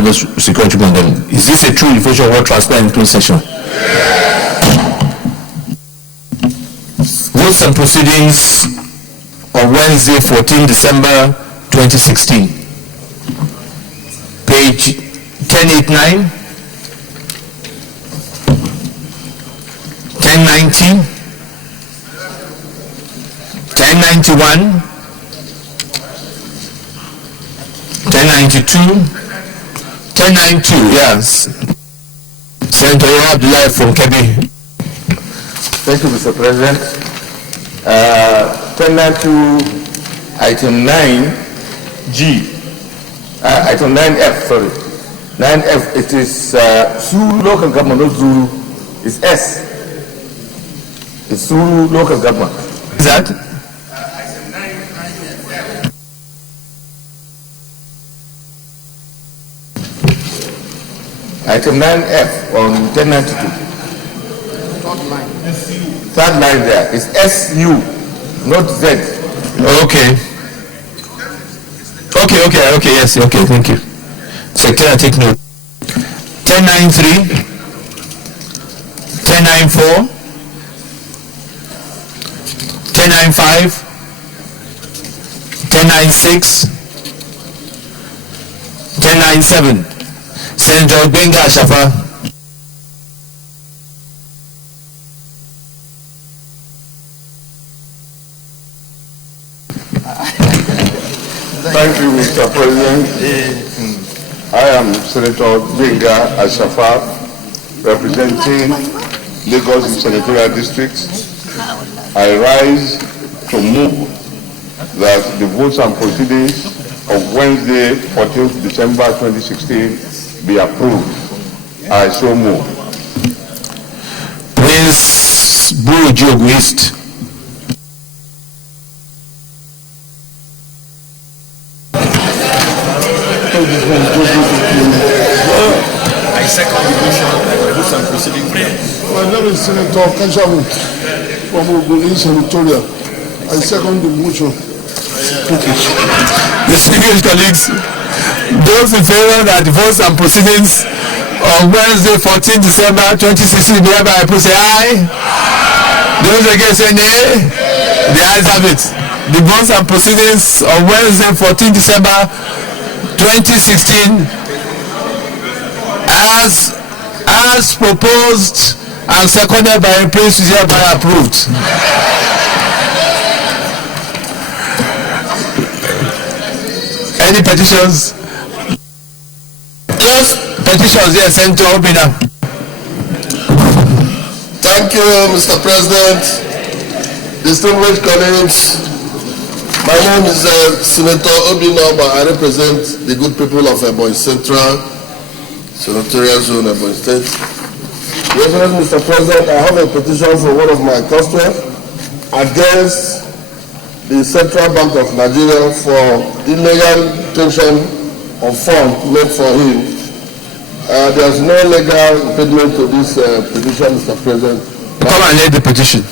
private security model. Is this a true information or transparent in closed session? Votes and proceedings on Wednesday, 14 December 2016. Page 1089, 1090, 1091, 1092, 1092, yes. Senator Abdullah from Kebbi. Thank you, Mr. President. 1092, item 9G, item 9F, sorry. 9F, it is Zulu local government, not Zulu, it's S. It's Zulu local government. Is that? Item 9F on 1092. Third line there is SU, not Z. Okay. Okay, yes, okay, thank you. Secretary, take note. 1093, 1094, 1095, 1096, 1097. Senator Benga Shafa. Thank you, Mr. President. I am Senator Benga Ashafa, representing Lagos Senatorial District. I rise to move that the votes and proceedings of Wednesday, 14th December 2016 be approved. I so move. Prince Bujo East. I second the motion. Votes and proceedings. My name is Senator Kajamu from Ogun Senatorial. I second the motion. Distinguished colleagues, those in favor that the votes and proceedings on Wednesday, 14 December 2016 be hereby approved, say aye. Those against say nay. The ayes have it. The votes and proceedings on Wednesday, 14 December 2016 as proposed and seconded by a Prince is hereby approved. Any petitions? Yes, petitions, yes, Senator Obina. Thank you, Mr. President. Distinguished colleagues, my name is Senator Obina. I represent the good people of Ebonyi Central Senatorial Zone, Ebonyi State. Yes, Mr. President, I have a petition from one of my customers against the Central Bank of Nigeria for illegal detention of funds made for him. There is no legal impediment to this petition, Mr. President. Come and read the petition.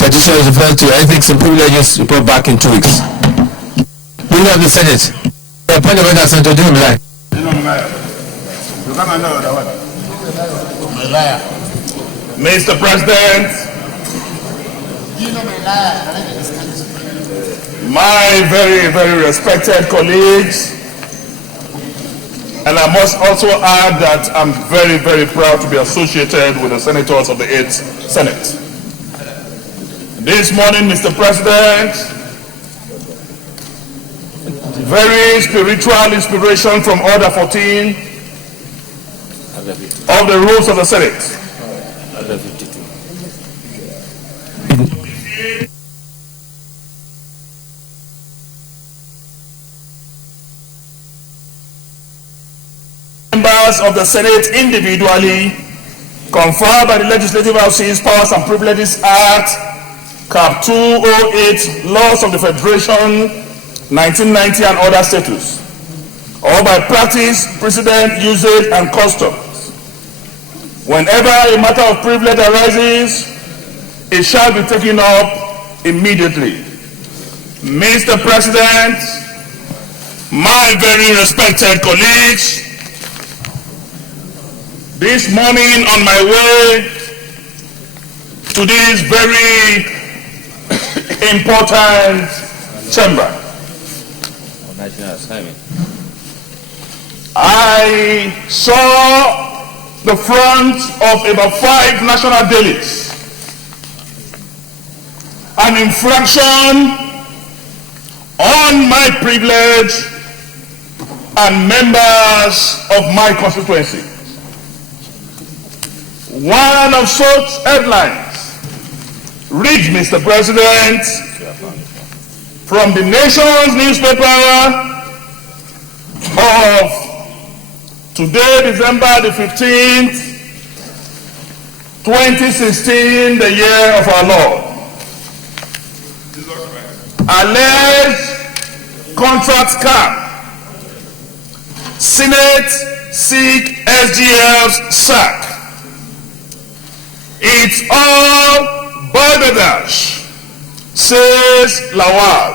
Petition is referred to ethics and privileges report back in 2 weeks. We have the Senate. The appointment of Senator Dumilai. Mr. President, my very, very respected colleagues, and I must also add that I'm very, very proud to be associated with the senators of the 8th Senate. This morning, Mr. President, very spiritual inspiration from Order 14 of the rules of the Senate. Members of the Senate individually conferred by the Legislative Houses Powers and Privileges Act, Cap 208, Laws of the Federation, 1990 and other statutes, or by practice, precedent, usage, and customs. Whenever a matter of privilege arises, it shall be taken up immediately. Mr. President, my very respected colleagues, this morning on my way to this very important chamber, I saw the front of about 5 national delegates, an infraction on my privilege and members of my constituency. One of such headlines reads, Mr. President, from the nation's newspaper of today, December the 15th, 2016, the year of our Lord. Alleged contract scam. Senate seek SGF's sack. It's all balderdash, says Lawal,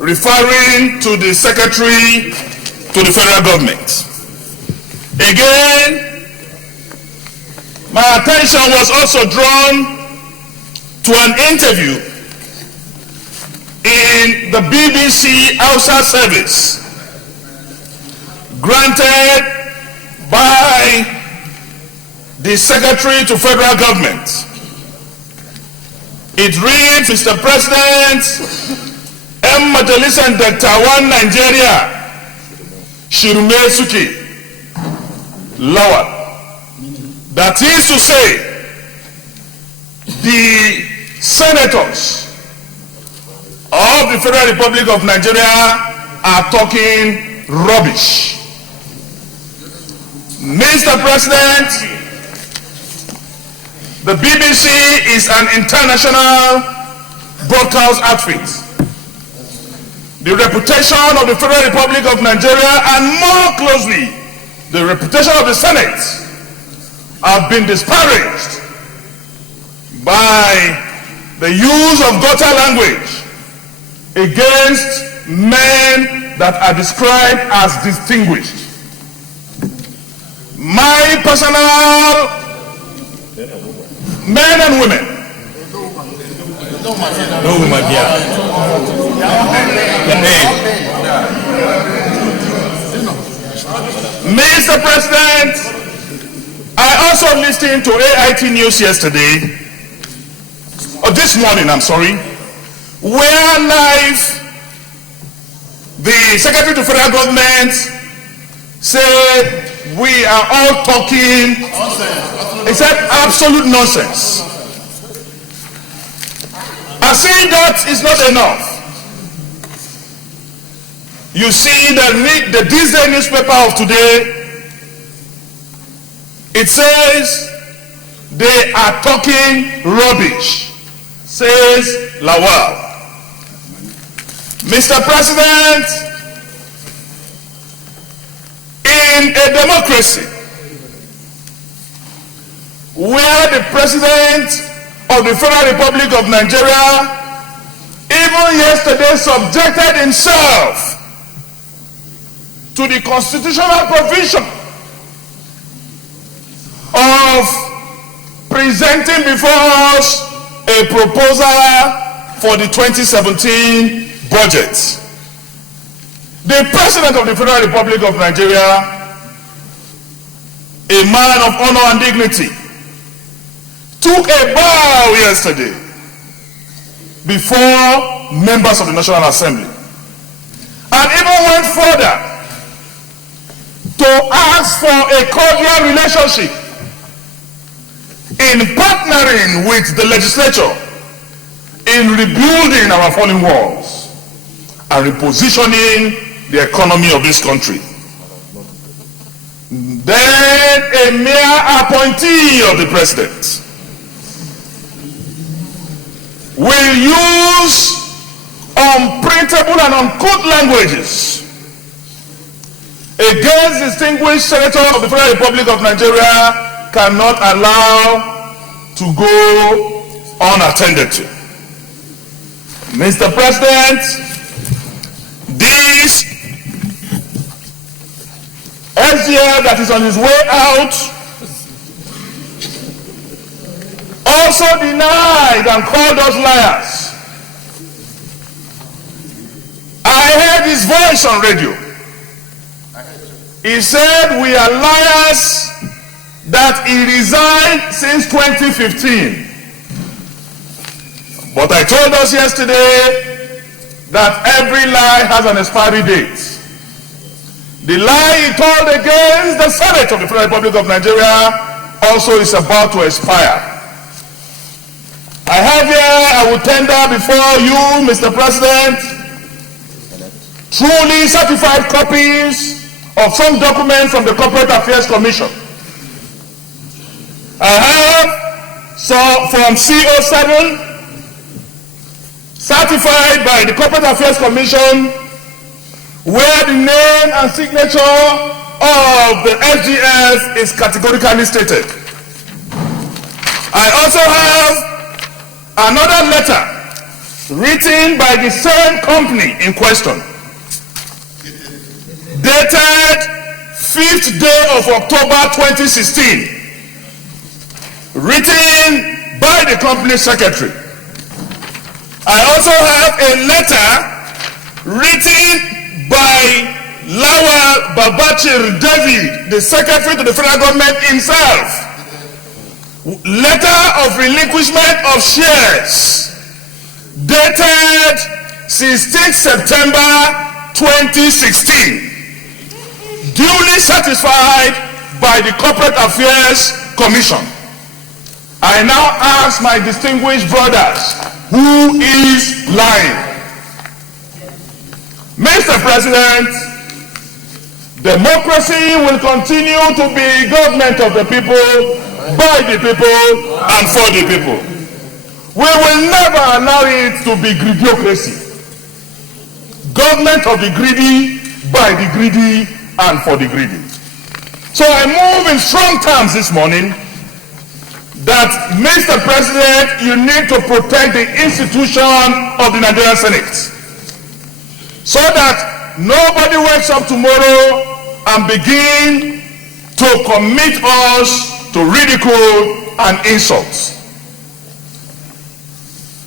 referring to the secretary to the federal government. Again, my attention was also drawn to an interview in the BBC Hausa service granted by the Secretary to Federal Government. It reads, Mr. President, M. Majalisa and Dattawan Nigeria, Shirume Suki, Lawal. That is to say, the senators of the Federal Republic of Nigeria are talking rubbish. Mr. President, the BBC is an international broadcast outfit. The reputation of the Federal Republic of Nigeria, and more closely, the reputation of the Senate, have been disparaged by the use of gutter language against men that are described as distinguished. My personal men and women, Mr. President, I also listened to AIT News yesterday, or this morning, I'm sorry, where live the Secretary to Federal Government said we are all talking nonsense. He said absolute nonsense. As if that is not enough, you see the Disney newspaper of today, it says they are talking rubbish, says Lawal. Mr. President, in a democracy where the President of the Federal Republic of Nigeria even yesterday subjected himself to the constitutional provision of presenting before us a proposal for the 2017 budget. The President of the Federal Republic of Nigeria, a man of honor and dignity, took a bow yesterday before members of the National Assembly and even went further to ask for a cordial relationship in partnering with the legislature in rebuilding our fallen walls and repositioning the economy of this country. Then a mere appointee of the president, will use unprintable and uncouth languages against distinguished senators of the Federal Republic of Nigeria cannot allow to go unattended to. Mr. President, this SGL that is on his way out also denied and called us liars. I heard his voice on radio. He said we are liars, that he resigned since 2015. But I told us yesterday that every lie has an expiry date. The lie he told against the Senate of the Federal Republic of Nigeria also is about to expire. I have here, I will tender before you, Mr. President, truly certified copies of some documents from the Corporate Affairs Commission. I have some from CO7, certified by the Corporate Affairs Commission, where the name and signature of the SGF is categorically stated. I also have another letter written by the same company in question, dated 5th day of October 2016, written by the company secretary. I also have a letter written by Lawal Babachir David, the secretary to the federal government himself. Letter of relinquishment of shares, dated 16th September 2016, duly certified by the Corporate Affairs Commission. I now ask my distinguished brothers, who is lying? Mr. President, democracy will continue to be government of the people, by the people, and for the people. We will never allow it to be greediocracy. Government of the greedy, by the greedy, and for the greedy. So I move in strong terms this morning that, Mr. President, you need to protect the institution of the Nigerian Senate, so that nobody wakes up tomorrow and begin to commit us to ridicule and insults.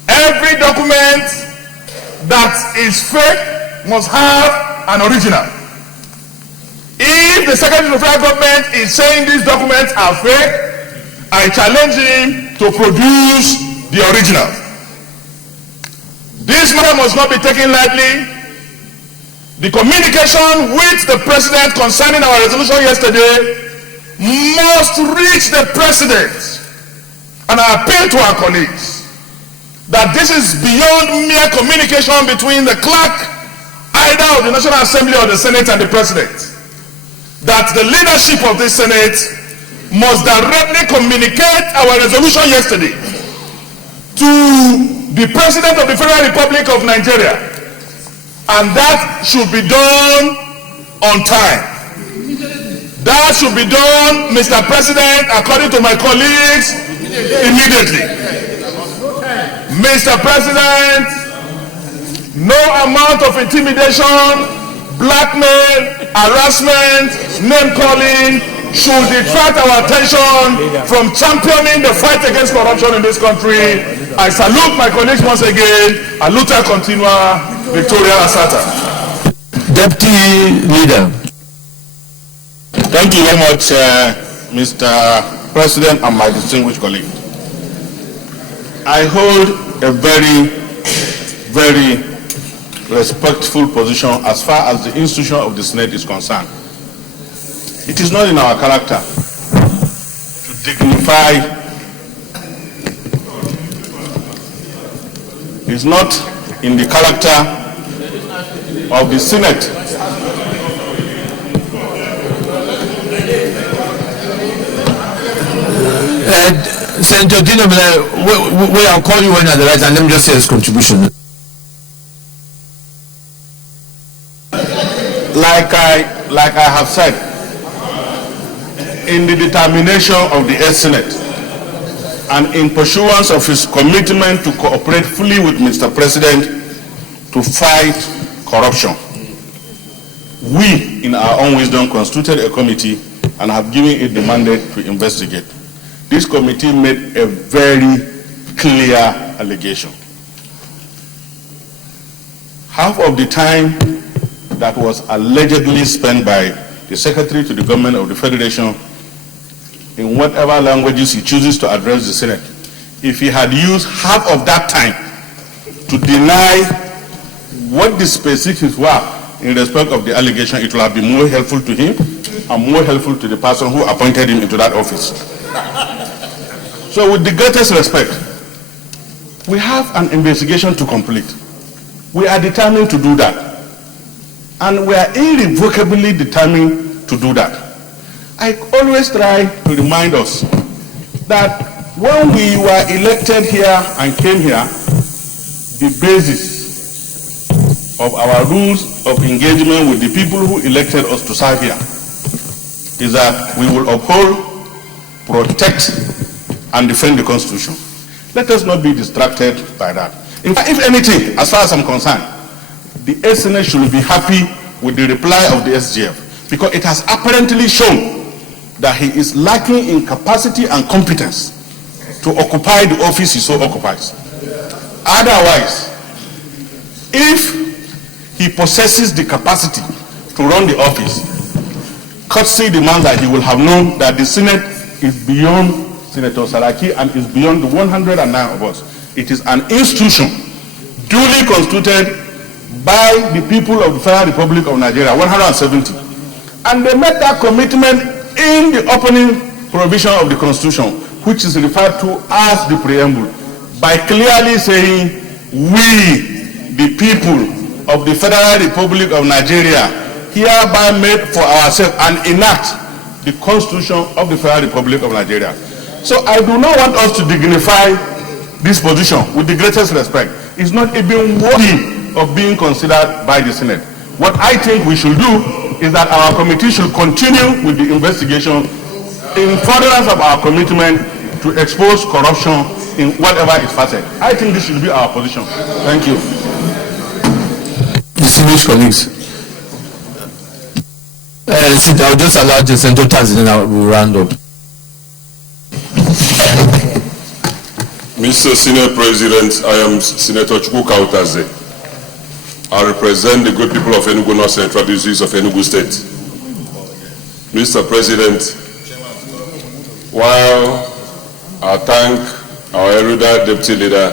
Every document that is fake must have an original. If the Secretary of the Federal Government is saying these documents are fake, I challenge him to produce the original. This matter must not be taken lightly. The communication with the President concerning our resolution yesterday must reach the President. And I appeal to our colleagues that this is beyond mere communication between the clerk, either of the National Assembly or the Senate, and the President. That the leadership of this Senate must directly communicate our resolution yesterday to the President of the Federal Republic of Nigeria, and that should be done on time. That should be done, Mr. President, according to my colleagues, immediately. Mr. President, no amount of intimidation, blackmail, harassment, name-calling should detract our attention from championing the fight against corruption in this country. I salute my colleagues once again. Aluta continua, Victoria Asata. Deputy Leader. Thank you very much, Mr. President and my distinguished colleague. I hold a very, very respectful position as far as the institution of the Senate is concerned. It is not in our character to dignify, it's not in the character of the Senate Senator Dino, I'll call you when you're at the right, and let me just say his contribution. Like I have said, in the determination of the 8th Senate and in pursuance of his commitment to cooperate fully with Mr. President to fight corruption, we, in our own wisdom, constituted a committee and have given it the mandate to investigate. This committee made a very clear allegation. Half of the time that was allegedly spent by the Secretary to the Government of the Federation in whatever languages he chooses to address the Senate, if he had used half of that time to deny what the specifics were in respect of the allegation, it will have been more helpful to him and more helpful to the person who appointed him into that office. So with the greatest respect, we have an investigation to complete. We are determined to do that. And we are irrevocably determined to do that. I always try to remind us that when we were elected here and came here, the basis of our rules of engagement with the people who elected us to serve here is that we will uphold, protect, and defend the Constitution. Let us not be distracted by that. In fact, if anything, as far as I'm concerned, the SNS should be happy with the reply of the SGF, because it has apparently shown that he is lacking in capacity and competence to occupy the office he so occupies. Otherwise, if he possesses the capacity to run the office, courtesy demands that he will have known that the Senate is beyond Senator Saraki and is beyond the 109 of us. It is an institution duly constituted by the people of the Federal Republic of Nigeria, 170. And they made that commitment in the opening provision of the Constitution, which is referred to as the preamble, by clearly saying, we, the people of the Federal Republic of Nigeria, hereby make for ourselves and enact the Constitution of the Federal Republic of Nigeria. So I do not want us to dignify this position with the greatest respect. It's not even worthy of being considered by the Senate. What I think we should do is that our committee should continue with the investigation in furtherance of our commitment to expose corruption in whatever is facet. I think this should be our position. Thank you. Distinguished colleagues, I'll just allow the Senator Taz and then I will round up. Mr. Senate President, I am Senator Chukwuka Utaze. I represent the good people of Enugu North Central District of Enugu State. Mr. President, while I thank our erudite deputy leader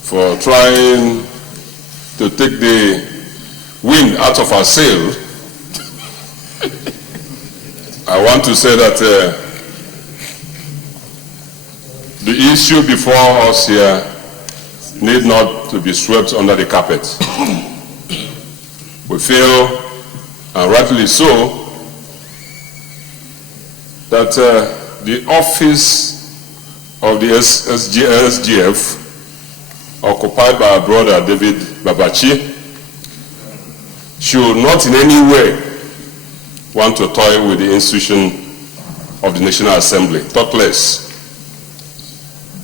for trying to take the wind out of our sail, I want to say that the issue before us here need not to be swept under the carpet. We feel, and rightly so, that the office of the SGF, occupied by our brother David Babachi, should not in any way want to toy with the institution of the National Assembly. Talk less.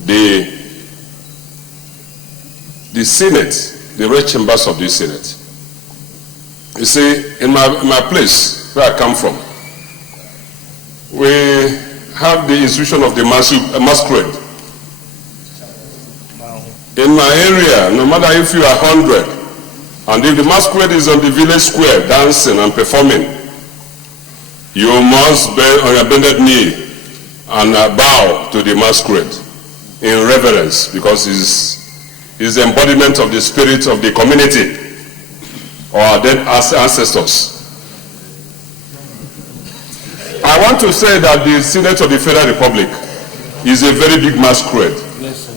The Senate, the red chambers of the Senate. You see, in my place where I come from, we have the institution of the masquerade. In my area, no matter if you are 100, and if the masquerade is on the village square dancing and performing, you must bend on your bended knee and bow to the masquerade in reverence, because it's the embodiment of the spirit of the community or our dead ancestors. I want to say that the Senate of the Federal Republic is a very big masquerade. Yes, sir.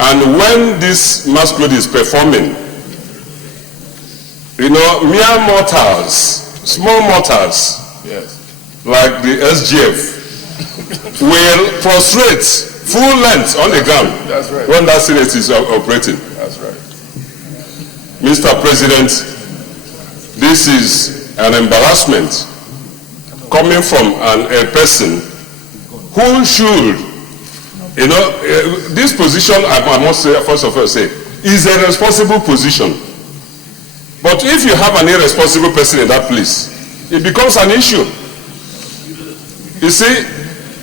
And when this masquerade is performing, you know, mere mortals, small mortals, yes, like the SGF, will prostrate full length on the ground when that Senate is operating. That's right. Mr. President, this is an embarrassment coming from a person who should, this position, I must say, first of all say, is a responsible position. But if you have an irresponsible person in that place, it becomes an issue. You see,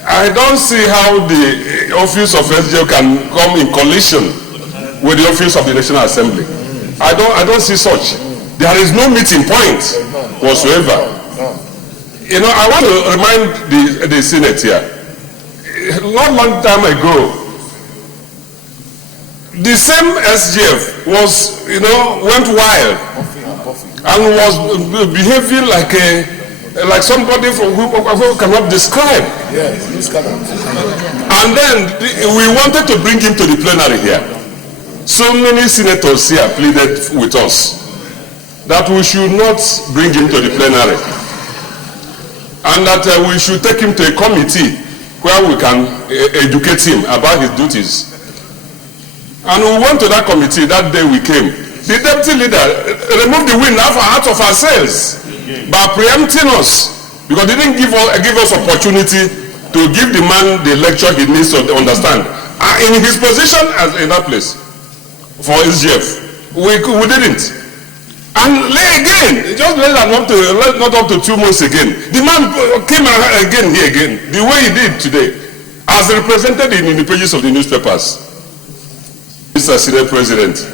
I don't see how the office of SGF can come in collision with the office of the National Assembly. I don't see such. There is no meeting point whatsoever. I want to remind the Senate here. A long time ago, the same SGF was, went wild and was behaving like somebody from who cannot describe. And then we wanted to bring him to the plenary here. So many senators here pleaded with us that we should not bring him to the plenary and that we should take him to a committee where we can educate him about his duties. And we went to that committee. That day we came. The deputy leader removed the wind out of our sails by preempting us because he didn't give us opportunity to give the man the lecture he needs to understand. In his position as in that place for SGF, we didn't. And again, just not up to 2 months again, the man came again, the way he did today, as represented in the pages of the newspapers. Mr. Senate President,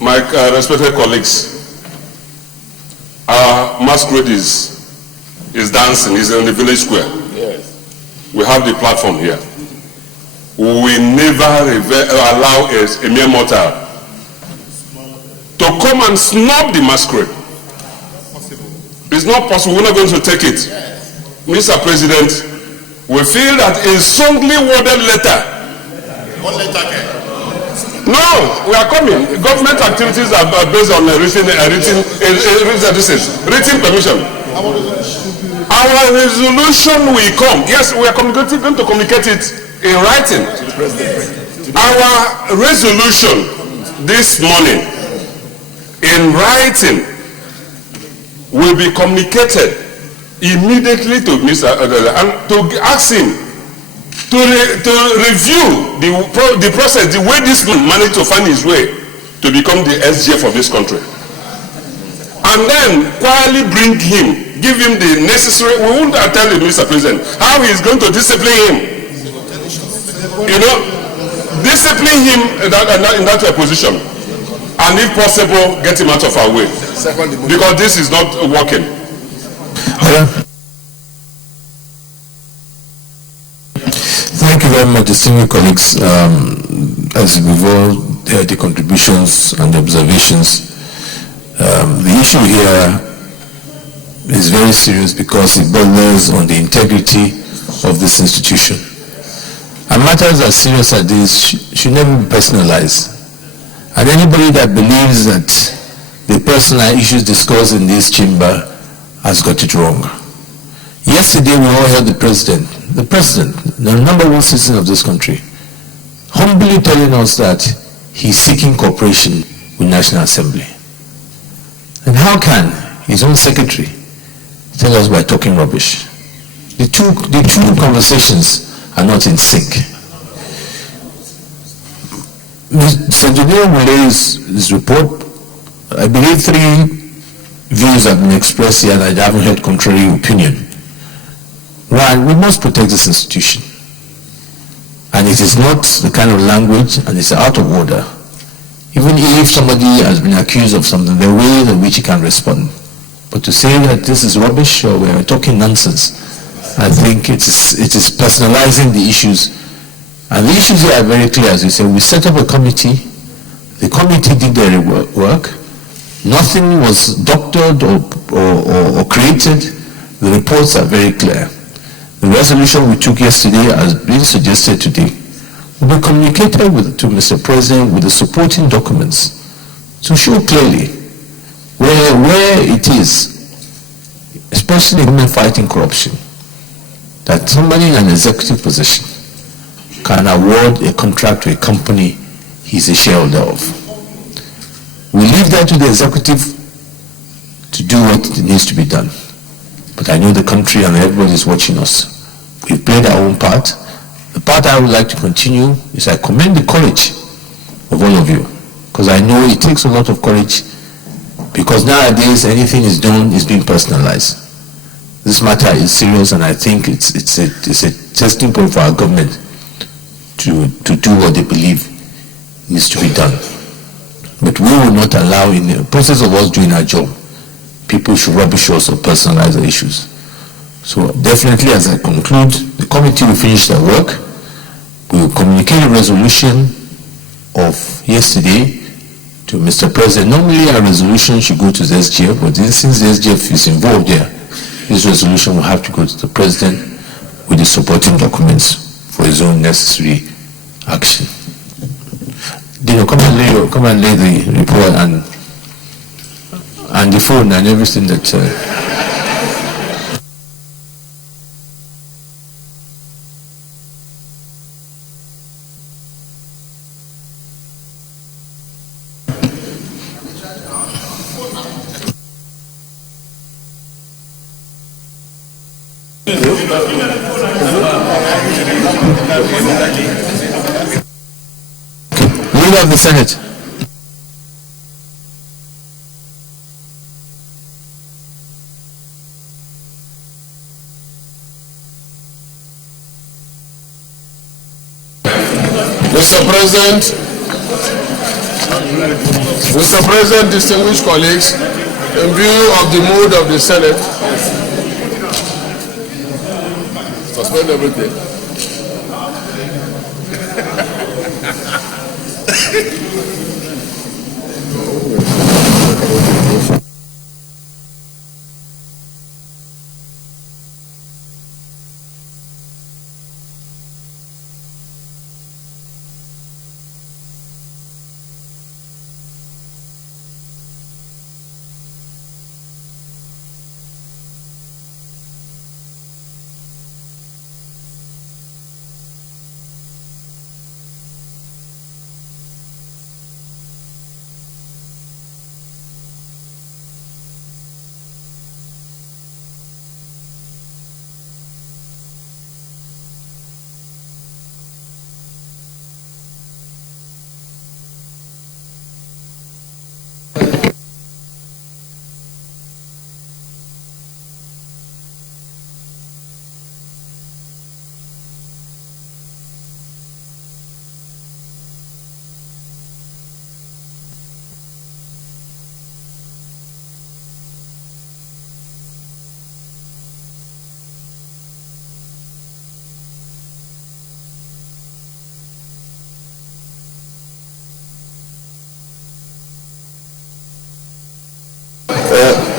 my respected colleagues, our masquerade is dancing, is on the village square. Yes. We have the platform here. We will never allow a mere mortal to come and snub the masquerade. It's not possible. We're not going to take it. Mr. President, we feel that a strongly worded letter. What letter? No, we are coming. Government activities are based on written permission. Our resolution will come. Yes, we are going to communicate it in writing. Our resolution this morning in writing will be communicated immediately to Mr. and to ask him to review the process, the way this man managed to find his way to become the SGF of this country. And then quietly bring him, give him the necessary, we won't tell him, Mr. President, how he is going to discipline him. Discipline him in that position. And if possible, get him out of our way. Because this is not working. Thank you very much, distinguished colleagues. As we've all heard the contributions and the observations, the issue here is very serious because it borders on the integrity of this institution. And matters as serious as this should never be personalized. And anybody that believes that the personal issues discussed in this chamber has got it wrong. Yesterday we all heard the president, the number one citizen of this country, humbly telling us that he's seeking cooperation with National Assembly. And how can his own secretary tell us we're talking rubbish? The two conversations are not in sync. Mr. Engineer Mule's report, I believe 3 views have been expressed here and I haven't heard contrary opinion. One, we must protect this institution. And it is not the kind of language and it's out of order. Even if somebody has been accused of something, there are ways in which he can respond. But to say that this is rubbish or we're talking nonsense, I think it is personalizing the issues. And the issues here are very clear. As we say, we set up a committee. The committee did their work. Nothing was doctored or created. The reports are very clear. The resolution we took yesterday, as been suggested today, will be communicated to Mr. President with the supporting documents to show clearly where it is, especially women fighting corruption. that somebody in an executive position can award a contract to a company he's a shareholder of. We leave that to the executive to do what needs to be done. But I know the country and everybody is watching us. We've played our own part. The part I would like to continue is I commend the courage of all of you, because I know it takes a lot of courage, because nowadays anything is done is being personalized. This matter is serious, and I think it's a testing point for our government to do what they believe needs to be done. But we will not allow, in the process of us doing our job, people should rubbish us or personalize the issues. So definitely, as I conclude, the committee will finish their work. We will communicate a resolution of yesterday to Mr. President. Normally a resolution should go to the SGF, but since the SGF is involved here, this resolution will have to go to the President with the supporting documents for his own necessary action. Dino, come and lay the report and the phone and everything that... Leader of the Senate. Mr. President, distinguished colleagues, in view of the mood of the Senate, suspend everything.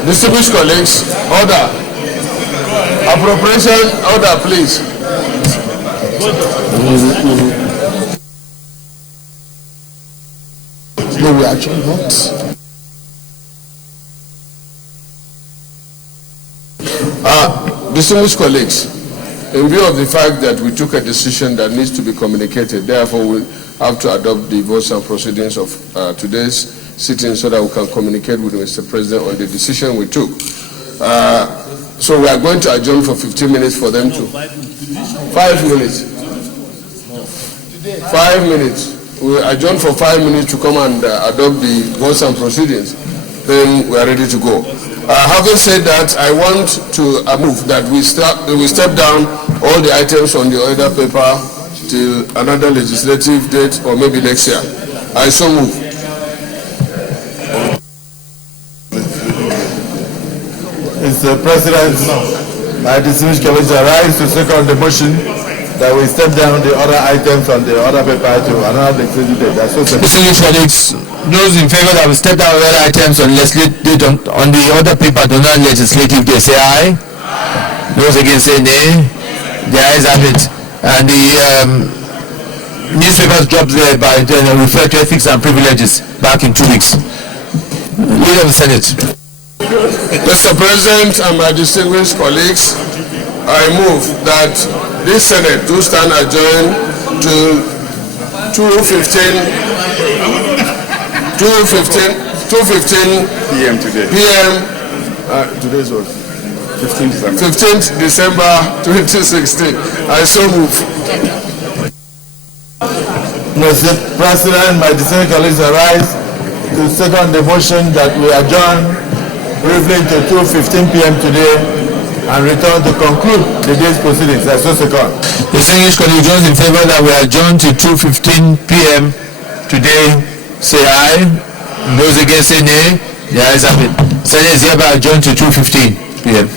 Distinguished colleagues, order. Appropriation order, please. No, we actually not. Distinguished colleagues, in view of the fact that we took a decision that needs to be communicated, therefore we have to adopt the votes and proceedings of today's sitting so that we can communicate with Mr. President on the decision we took. So we are going to adjourn for 15 minutes for them to... 5 minutes. 5 minutes. We adjourn for 5 minutes to come and adopt the votes and proceedings. Then we are ready to go. Having said that, I want to move that we step down all the items on the order paper till another legislative date or maybe next year. I so move. Mr. President, my distinguished colleagues, I rise to second the motion that we step down the other items on the other paper to another legislative date. Distinguished colleagues, those in favor that we step down the other items on the other paper to another legislative day, say aye. Those against say nay. The ayes have it. And the newspapers dropped there by refer to ethics and privileges back in 2 weeks. Leader of the Senate. Mr. President and my distinguished colleagues, I move that this Senate do stand adjourned to 2:15 PM today. p.m. Today's what? 15th December. 15th December 2016. I so move. Mr. President, my distinguished colleagues, arise to second the motion that we adjourn briefly to 2:15 p.m. today and return to conclude the day's proceedings. I so second. Distinguished colleagues, those in favor that we adjourn to 2:15 p.m. today, say aye. Those against say nay. The ayes have it. Senate is hereby adjourned to 2:15 p.m.